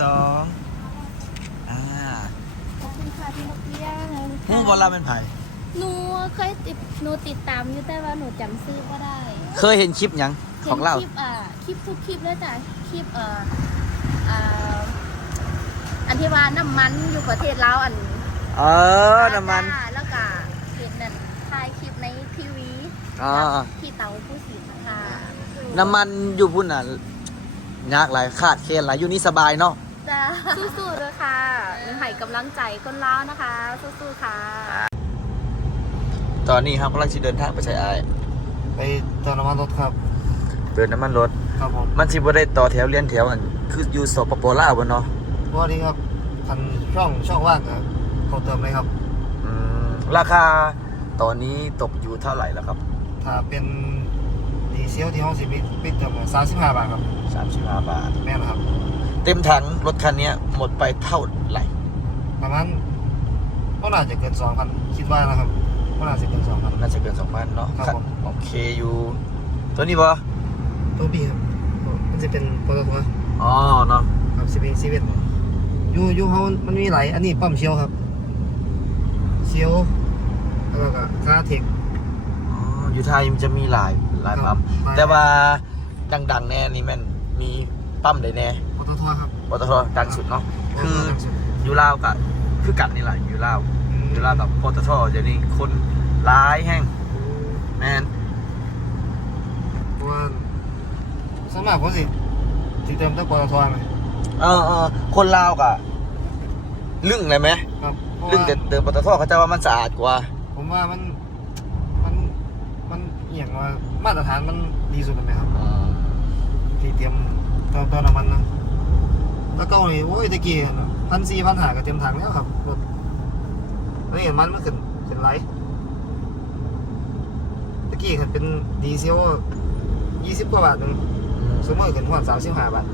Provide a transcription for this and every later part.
สองอ่าขอบคุณค่ะที่มาเลี้ยงผู้บอลเราเป็นไผ่หนูเคยติดหนูติดตามอยู่แต่ว่าหนูจำชื่อก็ได้เคยเห็นคลิปหยังของเรา ห็นคลิปอ่าคลิปทุกคลิปเลยจ้ะคลิปเอ่ออ่าอันที่ว่าน้ำมันอยู่ประเทศลาวอันเออน้ำมันจ้าแล้วก็เห็นนั่นถ่ายคลิปในทีวีอ๋อที่เตาผู้สีนะคะน้ำมันอยู่พุ่นน่ะยากหลายขาดเคนหลายอยู่นี่สบายเนาะ จ้าสู้ๆเลยค่ะให้กำลังใจคนลาวนะคะ สู้ๆค่ะ ตอนนี้ครับกำลังจะเดินทางไปใช้ไอายไปเติมน้ำมันรถครับเดินน้ำมันรถ ครับผมมันสิบ่ได้ต่อแถวเลียนแถวอันคืออยู่สปปลาวบ่เนาะเพราะว่านี่ครับคันช่องช่องว่างครับเขาเติมเลยครับ อืมราคาตอนนี้ตกอยู่เท่าไหร่แล้วครับถ้าเป็นดีเซลที่ห้องสิบปิดเติมสามสิบห้าบาทครับ35บาท แม่นครับ เต็มถังรถคันนี้หมดไปเท่าไหร่ประมาณก็น่าจะเกินสองพันคิดว่านะครับก็น่าจะเกินสองพันน่าจะเกิน2,000เนาะครับผมโอเคอยู่ตัวนี้บ่ตัวบีครับมันจะเป็นปตทอ๋อเนาะครับสิบเอ็ดสิบเอ็ดอยู่อยู่เขามันมีหลายอันนี้ปั๊มเชียวครับเชียวแล้วก็คาเทคอ๋ออยู่ไทยมันจะมีหลายหลายครัปั๊บมหลายแต่ว่าดังๆแน่นี่แม่นมีปั๊มใดแน่ป ตทครับปตทดังสุดเนาะคือปตทดังสุดอยู่ลาวกับคือกัดนี่แหละอยู่ลาวอยู่ลาวกับปตทเดี๋ยวนี้คนร้ายแห้งแมนเพราะว่าสวนมัครผมสิสิเติมตั้งปตทไหมเออเออคนลาวกับลึ่งเลยไหมครับเพราะลึ่งว่าเดินเดินปตทเขาจะว่ามันสะอาดกว่า ผมว่ามันมันมันเอียงว่ามาตรฐานมันดีสุดเลยไหมครับที่เตรียมตัวตัวน้ำมันนะ แล้วเก้านี่โอ้ยตะกี้พันสี่พันหาก็เต็มถังแล้วครับรถแล้วเห็นมันมันขึ้นขึ้นไรตะกี้ขึ้นเป็นดีเซลยี่สิบกว่าบาทหนึงสมมติขึ้นหัวสามสิบห้าบาท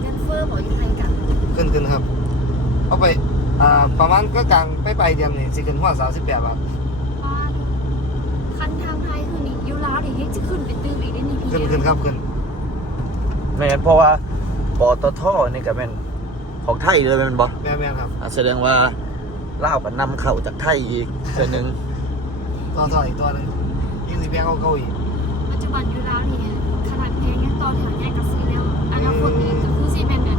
เจนเฟอร์บอกอยู่ไทยกันขึ้นขึ้นครับ เอาไปอ่าประมาณก็กลางไปไปลายเดือนนี่สิขึ้นหัวสามสิบแปดบาทว่าคันทางไทยคือนี่ยูราวนี่ให้จะขึ้นไปตื้มอีกได้นี่พี่ขึ้นขึ้นครับขึ้นแม่นเพราะว่า ปตทนี่ก็เป็นของไทยเลยแมันบอแม่แม่ครับแสดงว่าลาวก็นำเข้าจากไทยอีกตัวหนึ่งต่อต่ออีกตัวหนึงยี่สิบแปดเก้าเก้าอีกปัจจุบันยูราวนี่ขนาดเพลงยังต่อแถวแยกกับซื้อแล้วอนาคตนี้จะคู่ซีแมนเนี่ย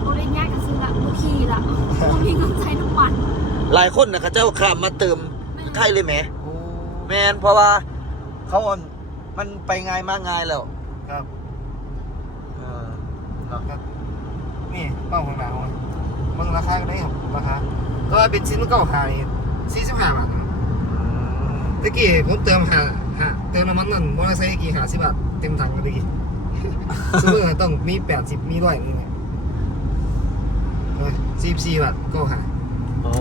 โอเล่นแยกกับซื้อละโอคีละโอมีเงินใช้น้ำมันหลายคนนะเขาเจ้าข้ามมาเติมไทยเลยไหม โอ้แมนเพราะว่าเขาอ่อนมันไปง่ายมากง่ายแล้ว ครับเออ เนาะครับนี่เป้าของหนาวมันราคาก็ได้ครับราคาก็เป็นชิ้นเก้าหายสี่สิบห้าบาทครับตะกี้ผมเติมหาหาเติมน้ำมันนั่นมอเตอร์ไซค์กี่หาสิบบาทเต็มถังกันตะกี้ซึ่งต้องมีแปดสิบมีร้อยนี่ไงสี่สิบสี่บาทเก้าหาโอ้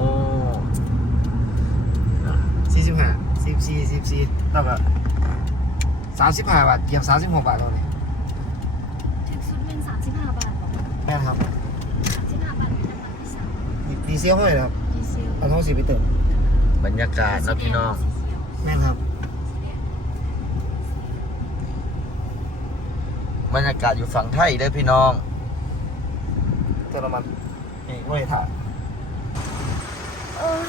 สี่สิบห้าสี่สี่สี่สี่แล้วก็สามสิบห้าบาทเกียบสามสิบหกบาทแล้วนี่ ถึงสุดเป็น35 บาทบอก แม่นครับ35บาทเป็นน้ำมันที่สามดีเซลเท่าไหร่ครับดีเซลเอาท้องสีไปเติมบรรยากาศนะพี่น้องแม่นครับ บรรยากาศอยู่ฝั่งไทยเด้อพี่น้องเติมน้ำมันนี่ไม่ได้ถ่ายเออ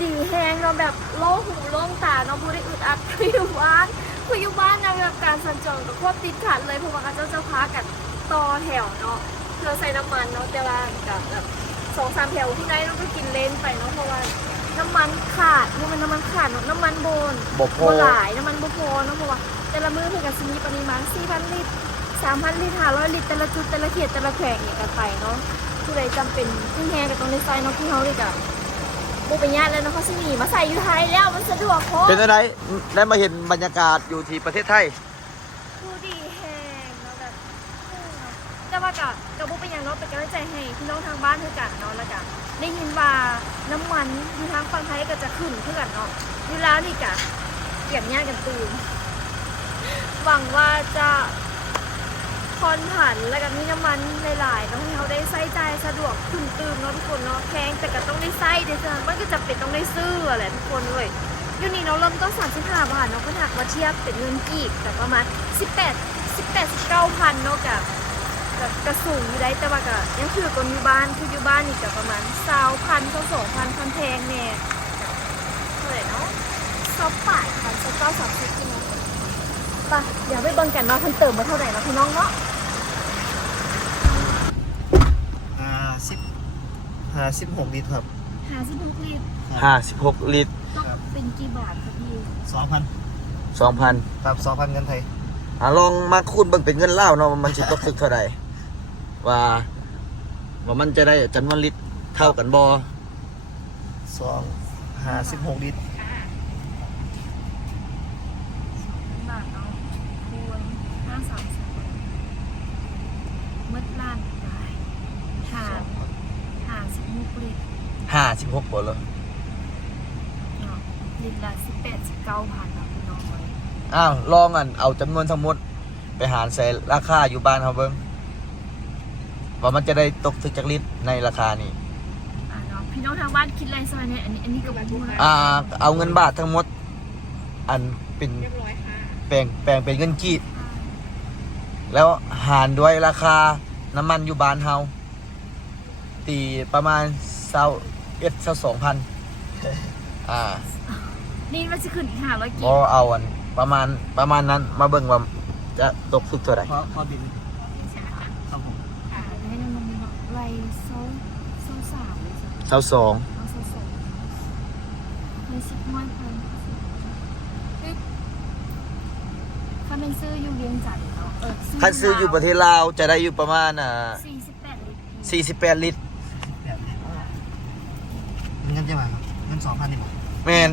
ดีแฮงเนาะแบบโล่งหูโล่งตาเนาะผู้ได้อึดอัดคุยอยู่บ้านคุยอยู่บ้านนะแบบการสัญจรก็โคตรติดขัดเลยเพราะว่าเขาเจ้าเจ้าพากันต่อแถวเนาะ เพื่อใส่น้ำมันเนาะแต่ว่ากับแบบสองสามแถวที่ไหนเราก็กินเลนไปเนาะเพราะว่าน้ำมันขาดเพราะมันน้ำมันขาดเนาะน้ำมันโบนบ่พอบ่หลายน้ำมันบ่พอเนาะเพราะว่าแต่ละมื้อเพิ่นก็สิมีปริมาณ4,000ลิตร3,000ลิตร500ลิตรแต่ละจุดแต่ละเขตแต่ละแขวงนี่กันไปเนาะผู้ใดจำเป็นที่แฮก็ต้องได้ใส่เนาะที่เฮานี่ก็บ่เป็นญาติแล้วเนาะเขาสิหนีมาใส่อยู่ไทยแล้วมันสะดวกโพดเป็นอะไรได้มาเห็นบรรยากาศอยู่ที่ประเทศไทย ผู้ดีแฮงเนาะแบบเออเนาะ แต่ว่าก็ก็บ่เป็นหยังเนาะเป็นกำลังใจให้พี่น้องทางบ้านคือกันเนาะแล้วก็ได้ยินว่าน้ำมันอยู่ทางฝั่งไทยก็จะขึ้นคือกันเนาะอยู่แล้วนี่ก็เกี่ยมญาติกันตื่นหวังว่าจะผ่อนผันแล้วก็มีน้ำมันหลายๆเนาะให้เขาได้ใช้จ่ายสะดวกขึ้นตื่นเนาะทุกคนเนาะแพงแต่ก็ต้องได้ใช้เดี๋ยวจะมันก็จะเป็นต้องได้ซื้ออะไรทุกคนเลยอยู่นี่เนาะเริ่มต้น35บาทเนาะก็หักมาเทียบเป็นเงินกีบแต่ประมาณ18 18 19พันเนาะกับ ก็กระสูงอยู่ได้แต่ว่าก็ยังถือคนอยู่บ้านคืออยู่บ้านนี่ก็ประมาณสาวพันก็สองพันพันแพงแน่เท่าไหร่เนาะสอบป่ายพันสอบเก้าสามสิบใช่ไหมไปเดี๋ยวไปเบิ่งกันว่าเพิ่นเติมมาเท่าไหร่เนาะพี่น้องเนาะอ่าสิบห้าสิบหกลิตรครับหาสิบหกลิตรห้าสิบหกลิตรต้องเป็นกี่บาทครับพี่สองพันสองพันครับสองพันเงินไทยอะลองมาคูณเบิ่งเป็นเงินเล่าวเนาะว่ามันสิตกถึกเท่าไหร่ ว่า ว่ามันจะได้จำนวนลิตรเท่ากันบ่สองห้าสิบหกลิตรบาทเนาะคูณห้าสามสิบมืดล้านบาทหาหาสิบหกลิตรห้าสิบหกบ่เลยเนาะลิตรละสิบแปดสิบเก้าพันนะพี่น้องเลยอ้าวลองอันเอาจำนวนทั้งหมดไปหารใส่ราคาอยู่บ้านเฮาเบิ่ง ว่ามันจะได้ตกถึกจากลิตรในราคานี้อ่าเนาะพี่น้องทางบ้านคิดอะไรสมัยนี้อันนี้อันนี้กับบูนะอ่า เอาเงินบาททั้งหมด อันเป็นเรียบร้อยค่ะแปลงแปลงเป็นเงินกีบแล้วหารด้วยราคาน้ำมันอยู่บ้านเฮาตีประมาณเศร้าเอ็ดเศร้าสองพันอ่านี่มันจะขึ้นอีกห้าร้อยกิบอเอาอันประมาณประมาณนั้นมาเบิ่งว่าจะตกสุดเท่าไหร่พอพอบินครับผม อ่าให้น้องๆเนาะไร โซ่โซ่สามเลยจ้ะเศร้าสองเอาโซ่สองมีสิบม้อยพันปึ๊บถ้าเป็นซื้ออยู่เวียงจันทร์เนาะเออคันซื้ออยู่ประเทศลาวจะได้อยู่ประมาณอ่าสี่สิบแปดลิตรสี่สิบแปดลิตร แบบนี้เงินจะมาครับเงินสองพันนี่บอกแมน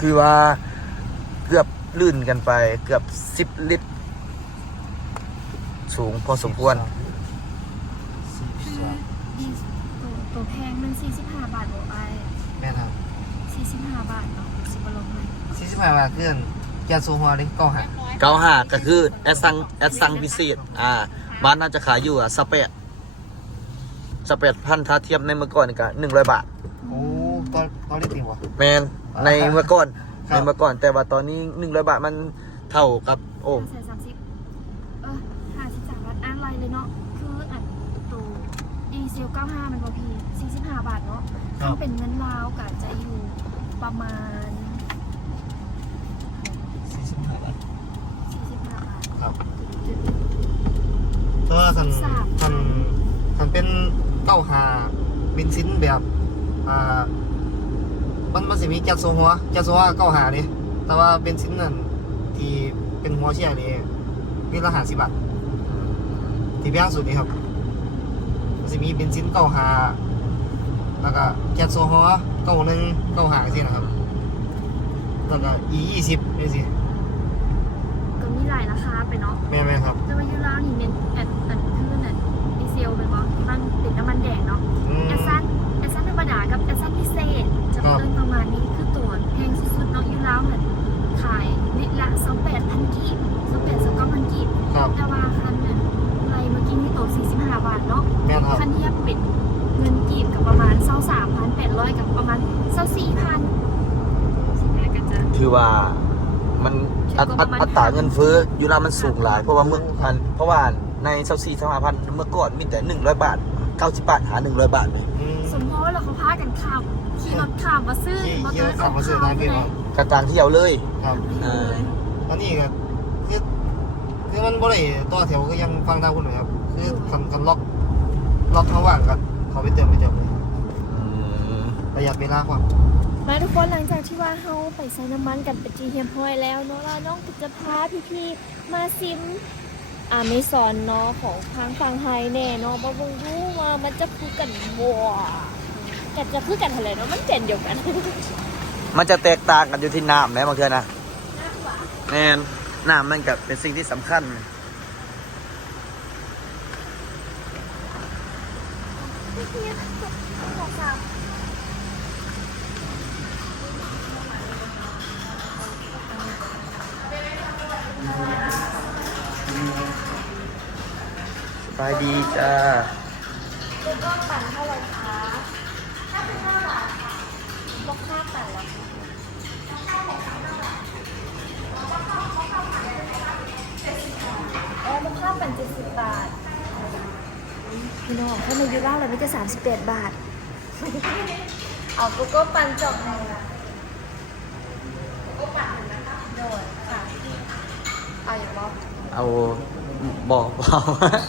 คือว่าเกือบลื่นกันไป เกือบสิบลิตร สูงพอสมควรสี่คื สอองดีตัวตัวแพงมันสี่สิบห้าบาทบอกไอ้แม่นครับสี่สิบห้าบาทเนาะสิบมาลงเลยสี่สิบห้าบาทเพื่อนแก๊สโซฮอล์ดิเก้าหาเก้าห้าก็คือแอดซังแอดซังพิเศษอ่าบ้านน่าจะขายอยู่อะสเปดสเปดพันท้าเทียมในเมื่อก่อนนี่ก็หนึ่งร้อยบาท โอ้ตอนตอนนี้ติวะ แมนในเมื่อก่อน ครัในบเมื่อก่อนแต่ว่าตอนนี้หนึ่งร้อยบาทมันเท่ากับโอ้ใส่สามสิบเอ 45มันบ่พี่45 บาทเนาะครัถ้าเป็นเงินลาวก็จะอยู่ประมาณ สี่สิบห้าบาท45 บาทครับตัวสันสันสันเป็นเก้าหาบินซินแบบอ่ามันมันสิมีแก๊สโซฮัวแก๊สโซฮัวเก้าหาดิแต่ว่าเป็นซินนั่นที่เป็นหัวเชียร์นี่มีรละหาสิบบาทที่แพงสุดนี่ครับ สิมีเบนซินเก้าหาแล้วก็แก๊สโซฮอล์เก้าหนึ่งเก้าหาสินะครับแล้วก็ e ยี่สิบนี่สิก็มีหลายราคาไปเนาะแม่นไหมครับแต่ว่าอยู่ลาวนี่เน้นแอดอันคืออันดีเซลเป็นบ่ที่มันเป็นน้ำมันแดงเนาะอืมแอสซันแอสซันธรรมดากับแอสซันพิเศษ จะครับเริ่มประมาณนี้คือตัวแพงสุดๆเนาะอยู่แล้วเหมือนขายลิตรละสองแปดพันกีบสองแปดสองเก้าพันกีบครับแต่ว่าคันนั้น ไรเมื่อกี้มีตัวสี่สิบห้าบาทเนาะแม่นครับ คันเทียบเป็นเงินกีบกับประมาณเศร้าสามพันแปดร้อยกับประมาณเศร้าสี่พันสิแม่ก็จะถือว่ามันอัตอัตอัตราเงินเฟ้ออยู่แล้วมันสูงหลาย เพราะว่าเมื่ออันเพราะว่าในเซาซีสมาพันธ์เมื่อก่อนมีแต่หนึ่งร้อยบาทเก้าสิบบาทหาหนึ่งร้อยบาทเลยอืมสมมติว่าเราเขาพากันขับขี่รถขับมาซื้อขี่มอขี่เตอรร์ถไซขับค์มาซื้อร้านพี่เลเนาะกระจางเที่ยวเลยครับ เอออันนี้ก็คือ คือมันบ่ได้ต่อแถวก็ยังฟังทางคนหน่อยครับคือคันคันล็อกล็อกเขาว่างกันเขาไปเติมไปเติมเลยอืมประหยัดเวลากว่ามาทุกคนหลังจากที่ว่าเฮาไปใส่น้ำมันกันไปจีเฮียมพอยแล้วเนาะว่าน้องก็จะพาพี่ๆมาซิมอาเมซอนเนาะของทางฝั่งไทยแน่เนาะมาเบิ่งดูว่ามันจะคือกันบ่กันจะคือกันเท่าไหร่เนาะมันเจนเดียวกัน มันจะแตกต่างกันอยู่ที่น้ำนะบางเทื่อนะแน่น น้ำมันกับเป็นสิ่งที่สำคัญ สบายดีจ้า แล้วก็ปั่นเท่าไหร่ ค่ะเออสภาพเป็นเจ็ดสิบบาท พี่น้องถ้าในยูโรเราไม่จะสามสิบแปดบาท เอาโกโก้ปันจบเลยโกโก้ปันหนึ่งนะคะโดดค่ะเอาอย่างบอกเอาบอกบอก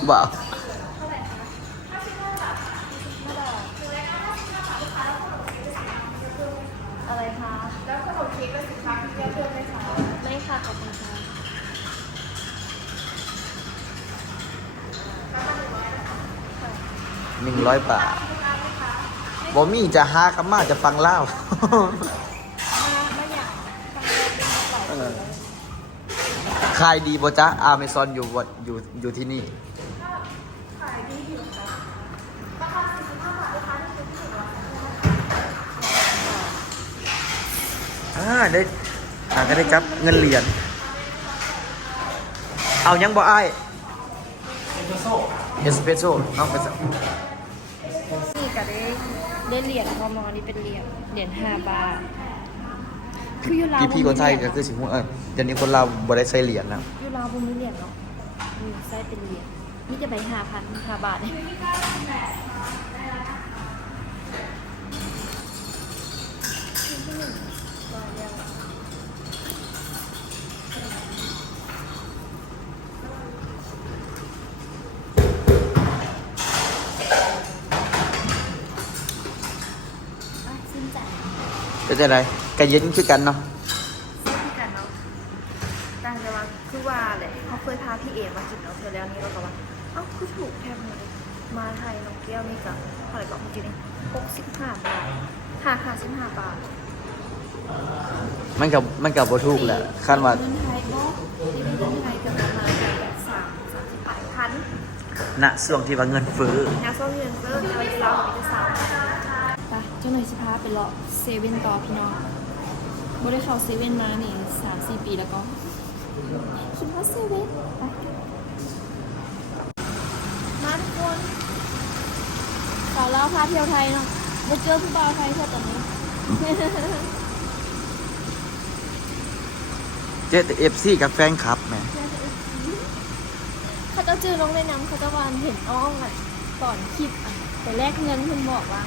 บอกอะไรคะ แล้วขนมเค้กและสินค้าที่เพิ่มไหมคะไม่ค่ะขอบคุณค่ะ หนึ่งร้อยบาทบอมี่จะหาคำมาจะฟังเล่ามาไม่อยากทำงานเป็นกระเป๋าเออขายดีบ่จ๊ะอาเมซอนอยู่วัดอยู่อยู่ที่นี่ขายดีอยู่ค่ะราคา45บาทลูกค้าที่ซื้อที่หนึ่งร้อยอ่าได้อ่าก็ได้จับเงินเหรียญเอายังบ่อ้ายเอสเปรสโซ่น้องไปสักนี่ก็ได้ ได้เหรียญพอมอนี่เป็นเหรียญเหรียญห้าบาท คืออยู่ลาวพี่พี่คนไทยก็คือสิหัวเออเดี๋ยวนี้คนเราวบ่ได้ใส่เหรียญแล้วอยู่ลาวบ่มีเหรียญเนาะอืมใช้เป็นเหรียญนี่จะไปห้าพันห้าบาทเอง เป็นจังไดก็เย็นคือกันเนาะซื้อที่กันเนาะต่างจังหวัดคือว่าแหละเขาเคยพาพี่เอมากินเนาะเธอแล้วนี่เราก็ว่าเอ้าคือถูกแค่หมดเลยมาไทยน้องแก้วนี่กับเท่าไหร่ก็เมื่อกี้นี่หกสิบห้าบาทค่ะค่ะสิบห้าบาทมันก็มันก็บ่ถูกแหละคันว่าเงินไทยก็ที่เงินไทยจะประมาณแบบสามสามสิบแปดพันณช่วงที่ว่าเงินเฟ้องานส้มเงินเฟ้อในวันที่เราจะสามไปเจ้าหน่อยสิพาไปเลาะเซเว่นต่อพี่น้องบ่ได้เข้าเซเว่นมานี่สามสี่ปีแล้วก็คิดว่าเซเว่นไปมาทุกคนสาวลาวพาเที่ยวไทยเนาะมาเจอผู้บ่าวไทยแค่ตอนนี้ เจแต่ FC กับแฟนคลับแหมเขาจะจื้อลงในน้ำเขาจะวานเห็นอ้องอะก่อนคลิปอะไปแลกเงินคุณบอกว่า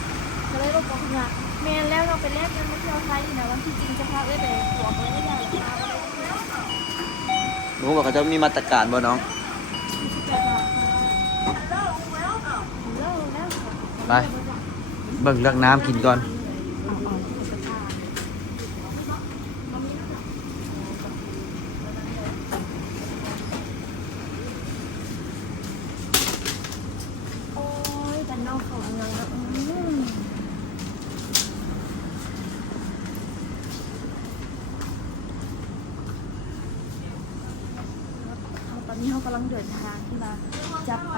เขาเลยบอกว่าแมนแล้วเราไปแลกเงินมาเที่ยวไทยอีกนะวันที่จริงจะพาเอ้ยไปหัวเมืองไม่ได้หรอกพาไปเลยที่ไหนรู้ว่าเขาจะมีมาตรการบ่น้อง ที่แปดบาทค่ะเลิกแล้วไป เบิ่งเรื่องน้ำกินก่อน เอาเอาเอาไปทานโอ้ยบ้านนอกเขาอันนั้นนะอืม ตอ นนี้เขากำลังเดินทางที่มาจะไป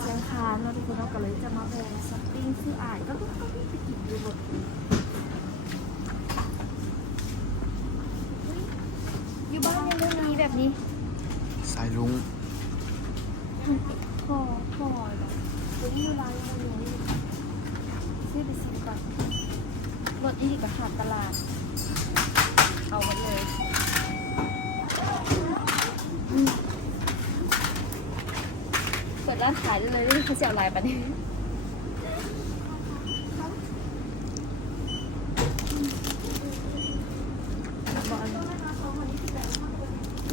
เชียงคานแล้วทุกคนเราก็เลยจะมาแวะช้อปปิ้งซื้ออ่านก็ต้องไปกินอยู่บนอยู่บ้านยังไม่มีแบบนี้สายลุงพอพอแบบตัวที่อยู่ร้านยังไม่มีซื้อไปซื้อก่อนรถอีกกับขาดตลาด เอาไว้เลยอืม เปิ ดร้านขายได้เลยเลยเขาจะเอาลายไปะเนี่ย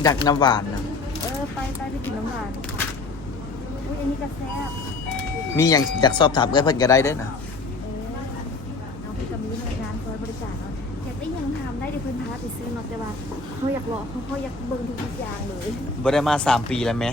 อยากน้ำหวานนะเออไปไปไปกินน้ำหวานอุ้ยอันนี้ก็แซ่บมีอย่างอยากสอบถามเอ้ยเพิ่นก็ได้เด้อนะเออเอาไปกับมีหน่วยงานคอยบริจาคเนาะอยากได้หยังทำได้เดี๋ยวเพิ่นพาไปซื้อเนาะแต่ว่าเขาอยากรอเขาเขาอยากเบิ่งทุกอย่างเลยบ่ได้มาสามปีแล้วแหม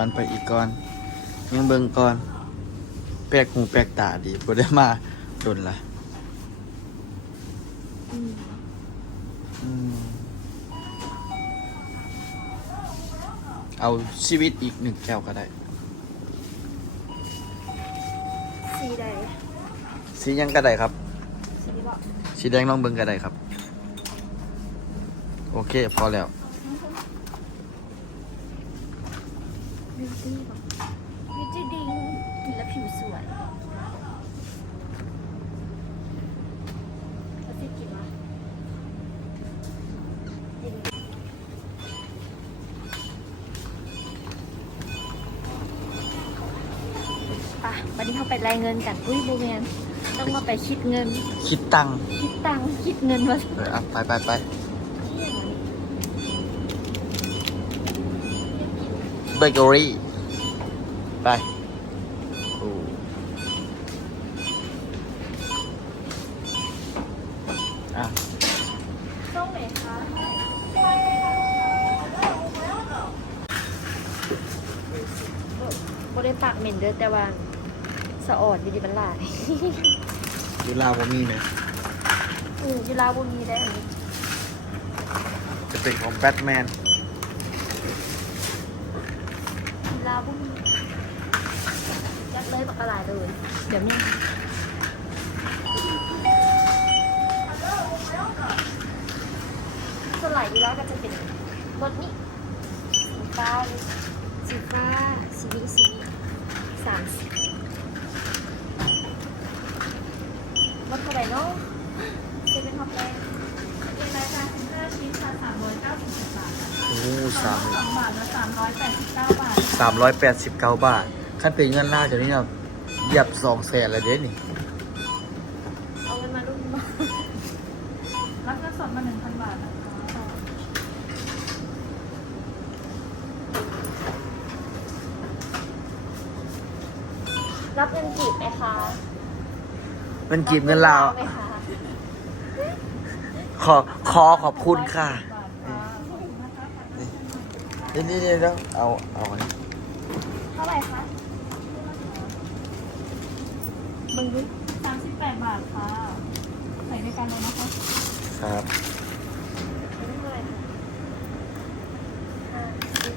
ก่อนไปอีกก้อน ยังเบิ่งก้อน แปลกหูแปลกตาดีบ่ได้มาโดนละเอาชีวิตอีกหนึ่งแก้วก็ได้ สีใดสียังก็ได้ครับ สีแดงลองเบิ่งก็ได้ครับ โอเค พอแล้ว บิวตี้บอกบิวตี้ดิงกินแล้วผิวสวยแล้วสิกินวะกินไปะวันนี้เขาไปรายเงินกันอุ้ยบูแมนต้องมาไปคิดเงิน คิดตังค์คิดตังค์คิดเงินมาเอออะไปไปไปเบเกอรี่ ไปโอ้อะต้องไหนคะโบได้ปากเหม็นเด้อแต่ว่าสะออดอยู่ดีมันหลาย ยูลาวบ่มีไหมอือยูราบุมีได้อันนี้จะเป็นของแบทแมน ยูราบุมียัดเลยปากกระหลาย เดี๋ยวนี้ส่วนใหญ่ยูราก็จะเป็นรถนี้สีฟ้าสีฟ้าสีนี้สีนี้สามสีรถเท่าไหร่เนาะเซเว่นฮอปแลนด์เป็นรายการสินค้าชิ้นค่ะสามร้อยเก้าสิบเจ็ดบาทโอ้สามสองบาทละสามร้อยแปดสิบเก้าบาทสามร้อยแปดสิบเก้าบาทขั้นเป็นเงินล่าจากนี้เนี่ย เหยียบสองแสนเลยเด้นี่ เอาเงินมารุ่นมารับเงินสดมาหนึ่งพันบาทนะคะรับเงินกีบไหมคะเงินกีบเงินลาวไหมคะขอขอขอบคุณค่ะ บาทค่ะขอบคุณนะคะเดี๋ยวนี้เดี๋ยวเอาเอาอันนี้เท่าไหร่คะ มึงดูสามสิบแปดบาทค่ะ ใส่ในการเลยนะคะครับเท่าไหร่คะห้าสิบ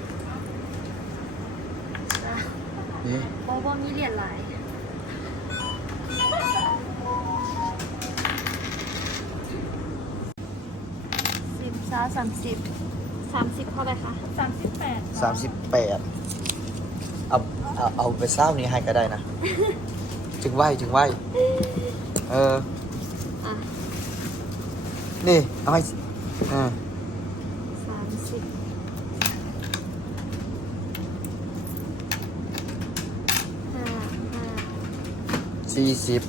อะนี่โบโบมีเหรียญหลายสิบสามสามสิบสามสิบเท่าไหร่คะสามสิบแปดสามสิบแปดเอาเอาเอาไปเศร้านี้ให้ก็ได้นะ จึงไหวจึงไหวเอออะนี่เอาให้เออสามสิบห้าห้าสี่สิบ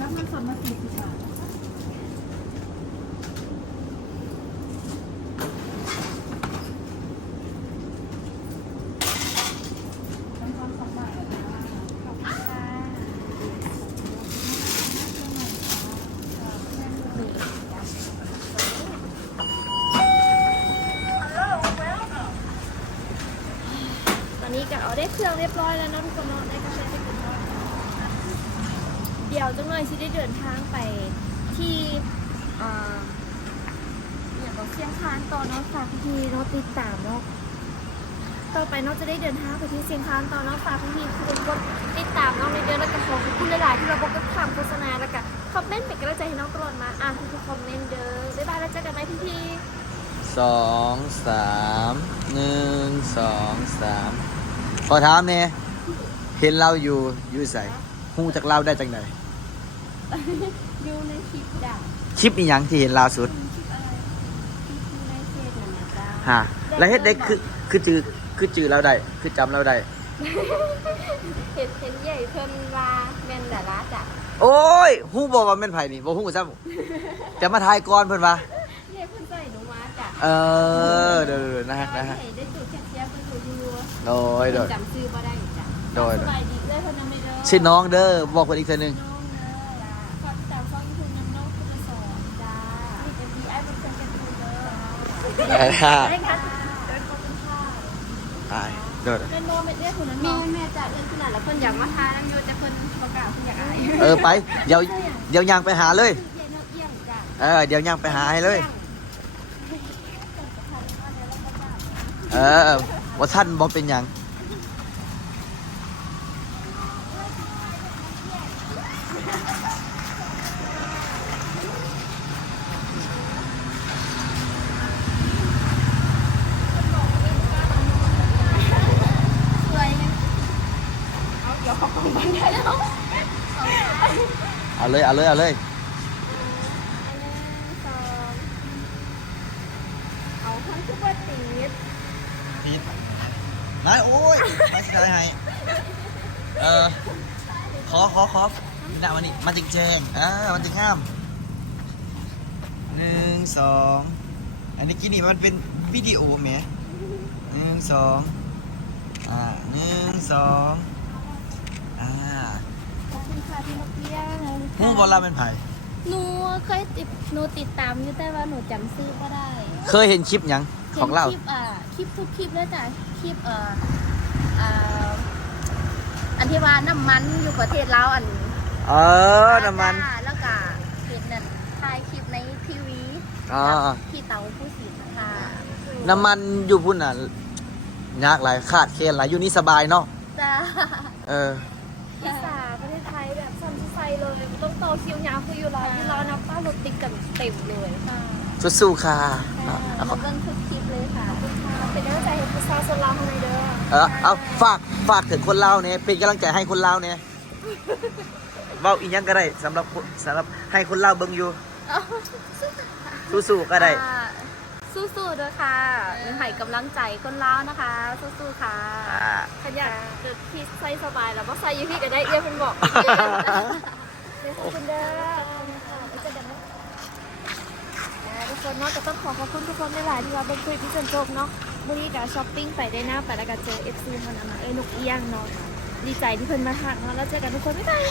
รับเงินสดมาสี่สิบบาทนะคะน้ำทอนสองบาทนะคะ ขอบคุณค่ะตอนนี้ก็เอาได้เครื่องเรียบร้อยแล้วเนาะทุกคนเนาะได้กาแฟได้กินเนาะเดี๋ยวจังหน่อยสิได้เดินทางไปที่เอ่อ อย่างเราเชียงคานต่อเนาะฝากพี่ๆเนาะติดตามเนาะต่อไปน้องจะได้เดินทางไปที่เชียงคานตอนน้องฝากพี่ๆทุกคนติดตามน้องในเดือนแล้วก็ขอบคุณหลายๆที่เราบอกกับคำโฆษณาแล้วก็คอมเมนต์เป็นกำลังใจให้น้องตลอดมาอ่านทุกๆคอมเมนต์เด้อบ๊ายบายแล้วเจอกันไหมพี่สองสามหนึ่งสองสามขอถามเนี่ยเห็นเราอยู่อยู่ใส่หูจากเราได้จากไหนๆดูในคลิปด่าคลิปอีหยังที่เห็นล่าสุด ฮะแล้วเฮ็ดได้คือคือจือคือจือเราได้คือจำเราได้ เห็นเห็นใหญ่เพิ่นว่าแม่นดาราจ้ะโอ้ยฮู้บอกว่าเป็นไผนี่บ่ฮู้ซ้ำแต่มาทายก่อนเพิ่นว่าใหญ่เพิ่นใส่หนูมาจ้ะเออเด้อๆนะฮะนะฮะใหญ่ได้จุดแคชเชียร์เพิ่นอยู่อยู่โดยโดยจำชื่อบ่ได้จ้ะโดยสบายดีเลยเพิ่นนำไปเด้อชื่อน้องเด้อบอกเพิ่นอีกเทื่อหนึง ได้ค่ะได้ค่ะเดินขอบคุณค่ะตายโดดเป็นโมเมนต์เรียกคุณนั้นแม่แม่จ้าเรื่องขนาดแล้วคนอยากมาทานน้ำโยจะคนประกาศคนอยากอายเออไป เดี๋ยวเดี๋ยวยางไปหาเลยเย็นเอี่ยงจ้าเออเดี๋ยวยางไปหาให้เลย เออว่าท่านบอเป็นหยัง สวยนะเอาเดี๋ยวขอของบ้านได้แล้ว เอาเลยเอาเลยเอาเลยอันหนึ่งสองเอาทั้งทุกวันติดพีดนายโอ้ยไม่ใช่ให้เออขอขอขอนี่นะมันนี่มันจิงแจงอ่ามันจิงห้ามหนึ่งสองอันนี้กินนี่มันเป็นวิดีโอไหมหนึ่งสองอ่าหนึ่งสองอ่า ขอบคุณค่ะพี่นกเปี้ยงหูบอลเราเป็นไผ่หนูเคยติดหนูติดตามอยู่แต่ว่าหนูจำชื่อก็ได้เคยเห็นคลิปหยังของเราคลิปอ่าคลิปทุกคลิปเลยจ้ะคลิปเอ่ออ่าอันที่ว่าน้ำมันอยู่ประเทศลาวอันเออน้ำมันจ้าแล้วก็เห็นนั่นถ่ายคลิปในทีวีอ่าพี่เต๋าผู้สินค่ะน้ำมันอยู่พุ่นอะยากหลายขาดเคนหลายอยู่นี่สบายเนาะจ้าเอออีสานประเทศไทยแบบซันไซ เลย ต้องต่อคิวยาวคืออยู่รออยู่รอนะป้ารถติดกันเต็มเลยค่ะสู้ๆค่ะค่ะเอาแล้วก็ทุกคลิปเลยค่ะเป็นกำลังใจให้ประชาชนลาวข้างในเด้อเออเอาฝากฝากถึงคนเล่าวเนี่ยเป็นกำลังใจให้คนเล่าวเนี่ยเว้าอีกยังก็ได้สำหรับคนสำหรับให้คนเล่าวเบิ่งอยู่สู้ๆก็ได้ค่ะสู้ๆด้วยค่ะเป็นให้กำลังใจคนลาวนะคะ สู้ๆค่ะอ่าขยันเกิดพี่ใส่สบายแล้วก็ใส่อยูพี่ก็ได้เอี้ยเพิ่นบอกเดี๋ยวขอบ คุณเด้อขอบคุณค่ะไว้เจอกันนะทุกคนเนาะก็ต้องขอขอบคุณทุกคนหลายๆที่ว่าเป็นคลิปที่จนจบเนาะมื้อนี้ก็ช้อปปิ้งไปได้หน้าไปแล้วก็เจอเอฟซีคนั้นมาเอ้ยนกเอี้ยงเนาะดีใจที่เพิ่นมาทักเนาะแล้วเจอกันทุกคนบ๊ายบาย